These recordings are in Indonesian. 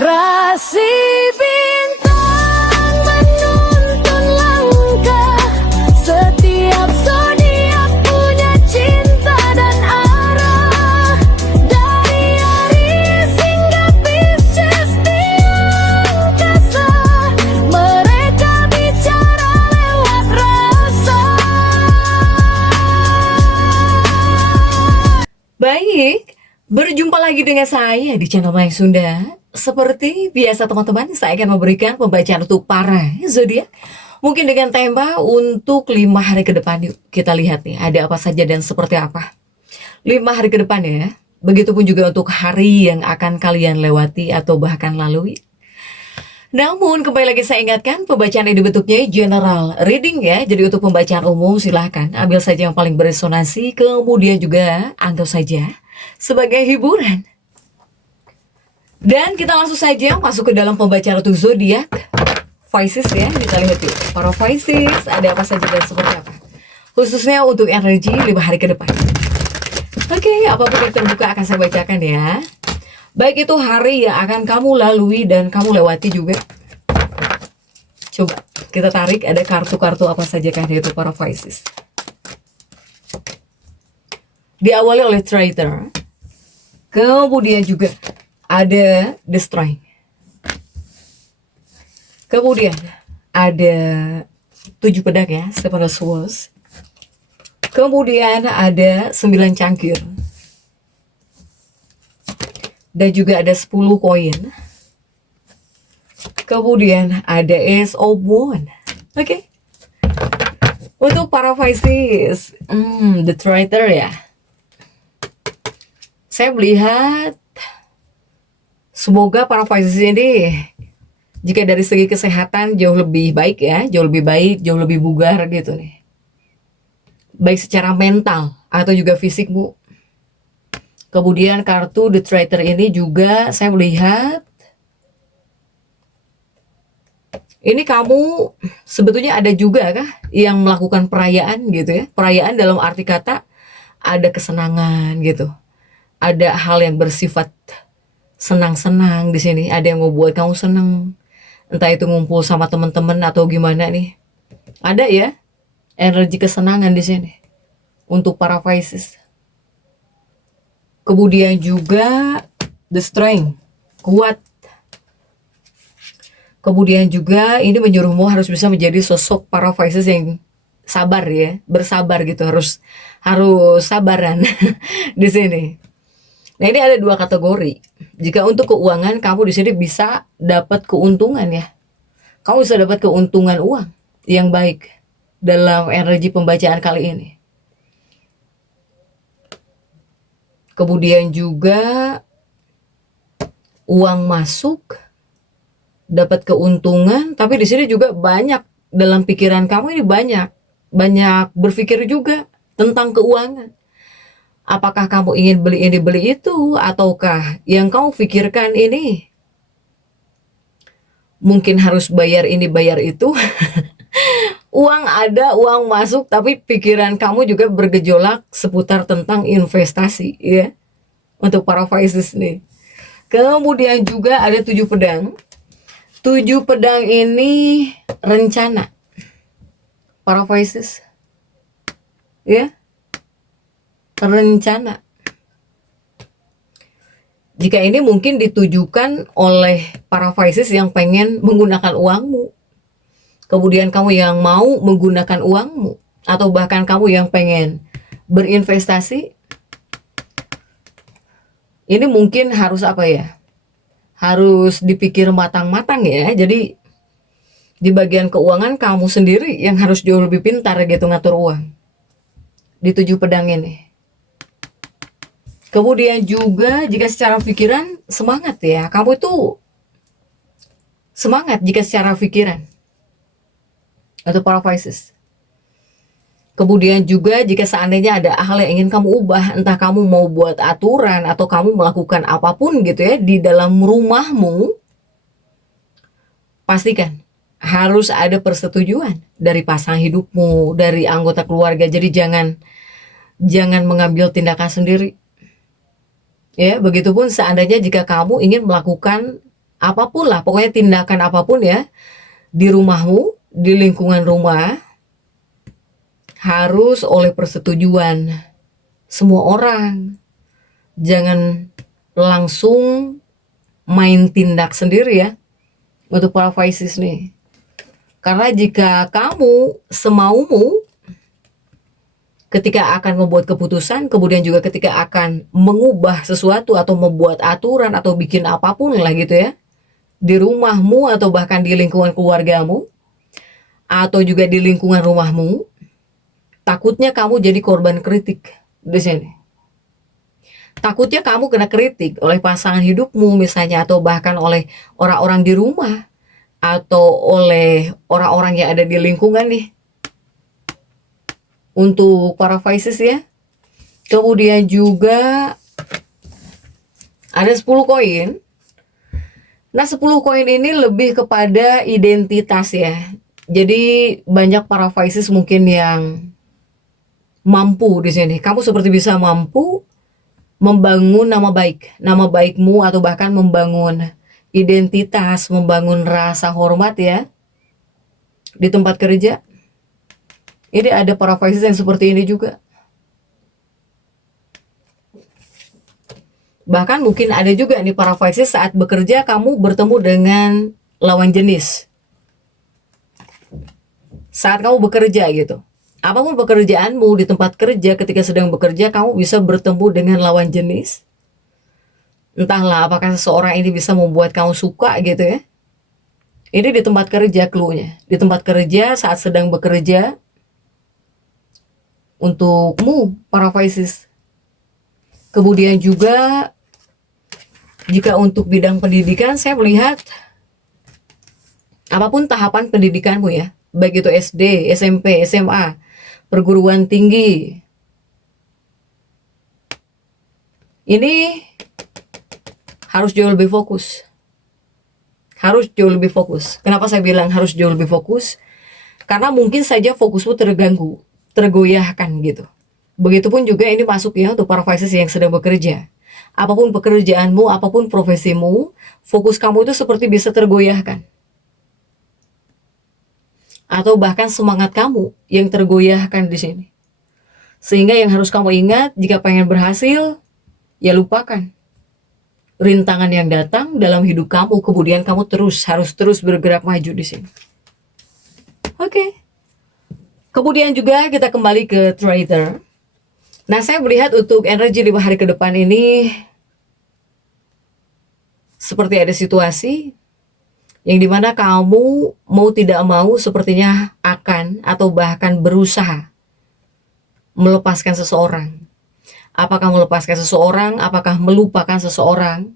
Rasi bintang menuntun langkah, setiap zodiak punya cinta dan arah. Dari Aries hingga Pisces di angkasa, mereka bicara lewat rasa. Baik, berjumpa lagi dengan saya di channel Mayang Sunda. Seperti biasa teman-teman, saya akan memberikan pembacaan untuk para zodiak. Mungkin dengan tema untuk 5 hari ke depan. Yuk kita lihat nih, ada apa saja dan seperti apa 5 hari ke depan ya. Begitupun juga untuk hari yang akan kalian lewati atau bahkan lalui. Namun kembali lagi saya ingatkan, pembacaan ini bentuknya general reading ya. Jadi untuk pembacaan umum silahkan ambil saja yang paling beresonansi, kemudian juga anggap saja sebagai hiburan. Dan kita langsung saja masuk ke dalam pembacaan untuk zodiak Pisces ya. Kita lihat yuk para Pisces ada apa saja dan seperti apa, khususnya untuk energi 5 hari ke depan. Oke, apapun yang terbuka akan saya bacakan ya. Baik itu hari yang akan kamu lalui dan kamu lewati juga. Coba kita tarik, ada kartu-kartu apa saja kan itu para Pisces. Diawali oleh Traitor, kemudian juga ada The Strength, kemudian ada 7 pedang ya, Seven of Swords, kemudian ada 9 cangkir, dan juga ada 10 koin, kemudian ada Ace of Wands. Oke. Untuk para Pisces, The Traitor ya. Saya melihat semoga para Pisces ini jika dari segi kesehatan jauh lebih baik ya, jauh lebih baik, jauh lebih bugar gitu nih. Baik secara mental atau juga fisikmu. Kemudian kartu The Traitor ini juga saya melihat ini kamu sebetulnya ada juga kah yang melakukan perayaan gitu ya. Perayaan dalam arti kata ada kesenangan gitu. Ada hal yang bersifat senang-senang di sini, ada yang mau buat kamu senang. Entah itu ngumpul sama teman-teman atau gimana nih. Ada ya energi kesenangan di sini untuk para Pisces. Kemudian juga The Strength, kuat. Kemudian juga ini menyuruhmu harus bisa menjadi sosok para Pisces yang sabar ya, bersabar gitu, harus sabaran di sini. Nah, ini ada 2 kategori. Jika untuk keuangan, kamu di sini bisa dapat keuntungan ya. Kamu bisa dapat keuntungan uang yang baik dalam energi pembacaan kali ini. Kemudian juga uang masuk, dapat keuntungan, tapi di sini juga banyak dalam pikiran kamu ini banyak berpikir juga tentang keuangan. Apakah kamu ingin beli ini beli itu, ataukah yang kamu pikirkan ini mungkin harus bayar ini bayar itu. Uang ada, uang masuk, tapi pikiran kamu juga bergejolak seputar tentang investasi ya. Untuk para Pisces nih. Kemudian juga ada 7 pedang. 7 pedang ini rencana para Pisces ya. Rencana. Jika ini mungkin ditujukan oleh para Pisces yang pengen menggunakan uangmu. Kemudian kamu yang mau menggunakan uangmu. Atau bahkan kamu yang pengen berinvestasi. Ini mungkin harus apa ya? Harus dipikir matang-matang ya. Jadi di bagian keuangan kamu sendiri yang harus jauh lebih pintar gitu ngatur uang. Di 7 pedang ini. Kemudian juga jika secara pikiran semangat ya, kamu itu semangat jika secara pikiran untuk para Pisces. Kemudian juga jika seandainya ada hal yang ingin kamu ubah, entah kamu mau buat aturan atau kamu melakukan apapun gitu ya di dalam rumahmu, pastikan harus ada persetujuan dari pasangan hidupmu, dari anggota keluarga. Jadi jangan mengambil tindakan sendiri. Ya, begitupun seandainya jika kamu ingin melakukan apapun lah, pokoknya tindakan apapun ya, di rumahmu, di lingkungan rumah, harus oleh persetujuan semua orang. Jangan langsung main tindak sendiri ya, untuk para Pisces nih. Karena jika kamu semaumu ketika akan membuat keputusan, kemudian juga ketika akan mengubah sesuatu atau membuat aturan atau bikin apapun lah gitu ya, di rumahmu atau bahkan di lingkungan keluargamu, atau juga di lingkungan rumahmu, takutnya kamu jadi korban kritik di sini. Takutnya kamu kena kritik oleh pasangan hidupmu misalnya, atau bahkan oleh orang-orang di rumah, atau oleh orang-orang yang ada di lingkungan nih. Untuk para Pisces ya. Kemudian juga ada 10 koin. Nah 10 koin ini lebih kepada identitas ya. Jadi banyak para Pisces mungkin yang mampu di sini. Kamu seperti bisa mampu membangun nama baikmu, atau bahkan membangun identitas, membangun rasa hormat ya di tempat kerja. Ini ada para Pisces yang seperti ini juga. Bahkan mungkin ada juga nih para Pisces saat bekerja kamu bertemu dengan lawan jenis. Saat kamu bekerja gitu. Apapun pekerjaanmu di tempat kerja, ketika sedang bekerja kamu bisa bertemu dengan lawan jenis. Entahlah apakah seseorang ini bisa membuat kamu suka gitu ya. Ini di tempat kerja clue-nya. Di tempat kerja saat sedang bekerja, untukmu para Pisces. Kemudian juga jika untuk bidang pendidikan, saya melihat apapun tahapan pendidikanmu ya, baik itu SD, SMP, SMA, perguruan tinggi, ini harus jauh lebih fokus. Harus jauh lebih fokus. Kenapa saya bilang harus jauh lebih fokus? Karena mungkin saja fokusmu terganggu, tergoyahkan gitu. Begitupun juga ini masuk ya untuk para Pisces yang sedang bekerja. Apapun pekerjaanmu, apapun profesimu, fokus kamu itu seperti bisa tergoyahkan. Atau bahkan semangat kamu yang tergoyahkan di sini. Sehingga yang harus kamu ingat, jika pengen berhasil, ya lupakan rintangan yang datang dalam hidup kamu, kemudian kamu harus terus bergerak maju di sini. Oke. Kemudian juga kita kembali ke trader. Nah, saya melihat untuk energi 5 hari ke depan ini seperti ada situasi yang dimana kamu mau tidak mau sepertinya akan atau bahkan berusaha melepaskan seseorang. Apakah melepaskan seseorang, apakah melupakan seseorang,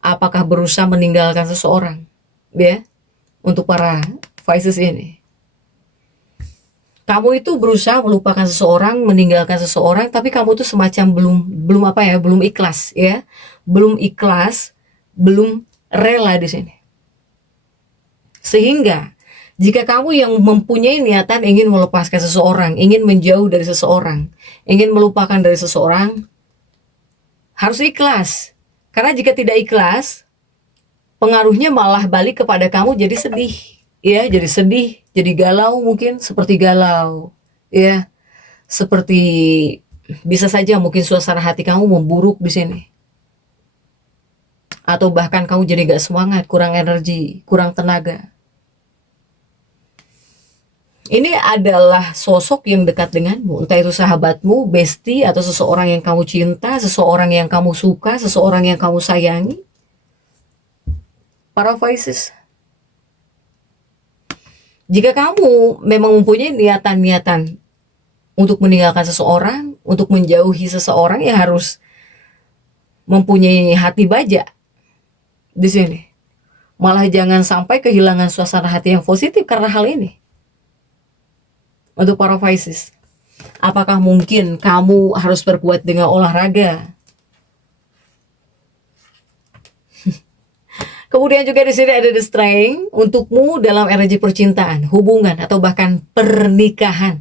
apakah berusaha meninggalkan seseorang, ya, untuk para Pisces ini. Kamu itu berusaha melupakan seseorang, meninggalkan seseorang, tapi kamu tuh semacam belum ikhlas ya, belum rela di sini. Sehingga jika kamu yang mempunyai niatan ingin melepaskan seseorang, ingin menjauh dari seseorang, ingin melupakan dari seseorang, harus ikhlas. Karena jika tidak ikhlas, pengaruhnya malah balik kepada kamu jadi sedih. Ya, jadi sedih, jadi galau, mungkin seperti galau, ya, seperti bisa saja mungkin suasana hati kamu memburuk di sini, atau bahkan kamu jadi gak semangat, kurang energi, kurang tenaga. Ini adalah sosok yang dekat denganmu, entah itu sahabatmu, bestie, atau seseorang yang kamu cinta, seseorang yang kamu suka, seseorang yang kamu sayangi. Para Pisces, jika kamu memang mempunyai niatan-niatan untuk meninggalkan seseorang, untuk menjauhi seseorang, ya harus mempunyai hati baja di sini. Malah jangan sampai kehilangan suasana hati yang positif karena hal ini. Untuk para Pisces, apakah mungkin kamu harus berkuat dengan olahraga? Kemudian juga di sini ada the strength untukmu dalam energi percintaan, hubungan, atau bahkan pernikahan.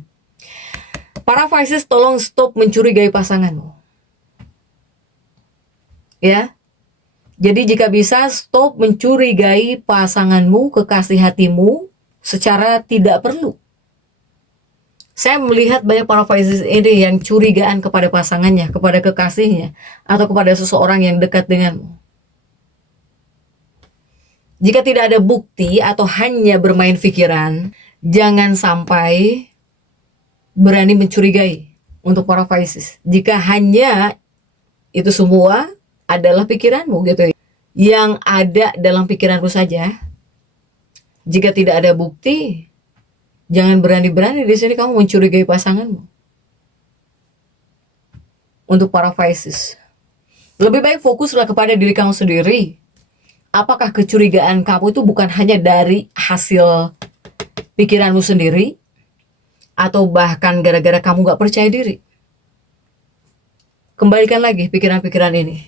Para Pisces, tolong stop mencurigai pasanganmu. Ya. Jadi jika bisa stop mencurigai pasanganmu, kekasih hatimu secara tidak perlu. Saya melihat banyak para Pisces ini yang curigaan kepada pasangannya, kepada kekasihnya, atau kepada seseorang yang dekat denganmu. Jika tidak ada bukti atau hanya bermain pikiran, jangan sampai berani mencurigai untuk para Pisces. Jika hanya itu semua adalah pikiranmu gitu, yang ada dalam pikiranmu saja. Jika tidak ada bukti, jangan berani-berani di sini kamu mencurigai pasanganmu. Untuk para Pisces, lebih baik fokuslah kepada diri kamu sendiri. Apakah kecurigaan kamu itu bukan hanya dari hasil pikiranmu sendiri, atau bahkan gara-gara kamu gak percaya diri? Kembalikan lagi pikiran-pikiran ini.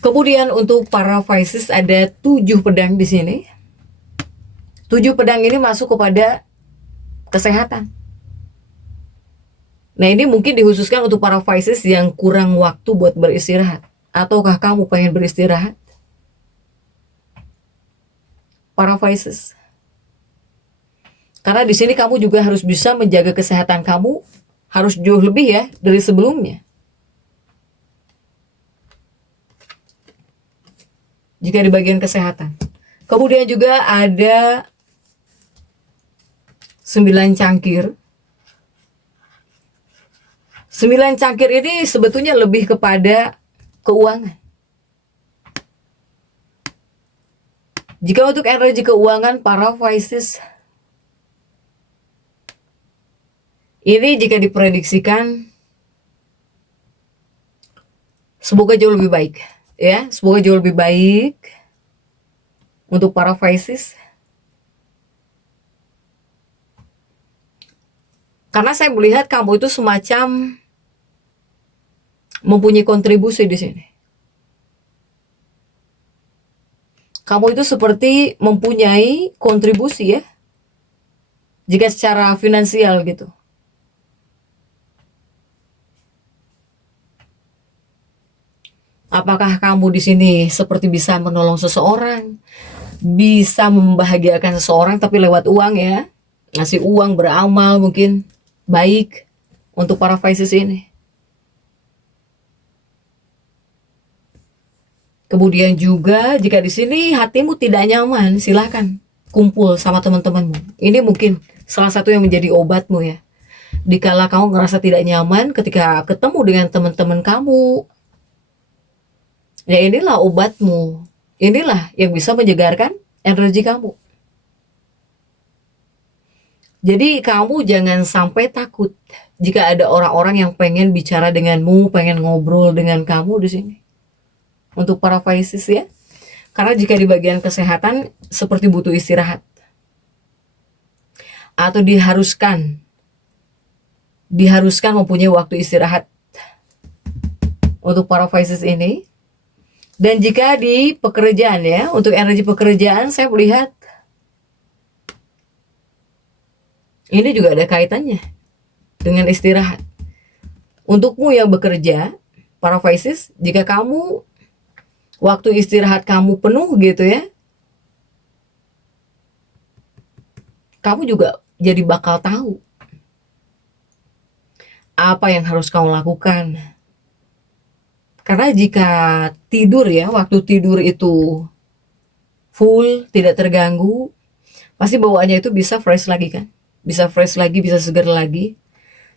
Kemudian untuk para Pisces ada 7 pedang di sini. 7 pedang ini masuk kepada kesehatan. Nah, ini mungkin dikhususkan untuk para Pisces yang kurang waktu buat beristirahat. Ataukah kamu pengen beristirahat? Para Pisces. Karena di sini kamu juga harus bisa menjaga kesehatan kamu, harus jauh lebih ya dari sebelumnya. Jika di bagian kesehatan. Kemudian juga ada 9 cangkir. 9 cangkir ini sebetulnya lebih kepada keuangan. Jika untuk energi keuangan para Pisces, ini jika diprediksikan semoga jauh lebih baik. Ya, semoga jauh lebih baik untuk para Pisces. Karena saya melihat kamu itu semacam mempunyai kontribusi di sini. Kamu itu seperti mempunyai kontribusi ya, jika secara finansial gitu. Apakah kamu di sini seperti bisa menolong seseorang, bisa membahagiakan seseorang tapi lewat uang ya, ngasih uang, beramal mungkin baik untuk para Pisces ini. Kemudian juga jika di sini hatimu tidak nyaman, silakan kumpul sama teman-temanmu. Ini mungkin salah satu yang menjadi obatmu ya. Dikala kamu ngerasa tidak nyaman ketika ketemu dengan teman-teman kamu, ya inilah obatmu. Inilah yang bisa menyegarkan energi kamu. Jadi kamu jangan sampai takut jika ada orang-orang yang pengen bicara denganmu, pengen ngobrol dengan kamu di sini. Untuk para Pisces ya. Karena jika di bagian kesehatan seperti butuh istirahat. Atau diharuskan mempunyai waktu istirahat untuk para Pisces ini. Dan jika di pekerjaan ya, untuk energi pekerjaan saya melihat ini juga ada kaitannya dengan istirahat. Untukmu yang bekerja, para Pisces, jika kamu waktu istirahat kamu penuh gitu ya, kamu juga jadi bakal tahu apa yang harus kamu lakukan. Karena jika tidur ya, waktu tidur itu full, tidak terganggu, pasti bawaannya itu bisa fresh lagi kan. Bisa fresh lagi, bisa segar lagi.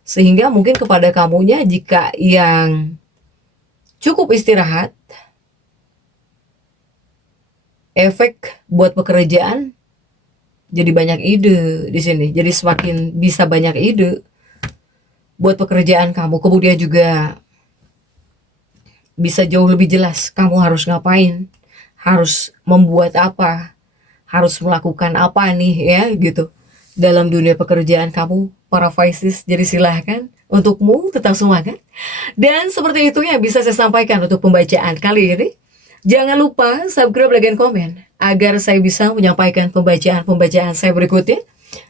Sehingga mungkin kepada kamunya jika yang cukup istirahat, efek buat pekerjaan jadi banyak ide di sini. Jadi semakin bisa banyak ide buat pekerjaan kamu. Kemudian juga bisa jauh lebih jelas kamu harus ngapain, harus membuat apa, harus melakukan apa nih ya gitu dalam dunia pekerjaan kamu para Pisces. Jadi silahkan untukmu tetap semangat. Dan seperti itu yang bisa saya sampaikan untuk pembacaan kali ini. Jangan lupa subscribe, like, dan komen agar saya bisa menyampaikan pembacaan-pembacaan saya berikutnya.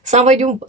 Sampai jumpa.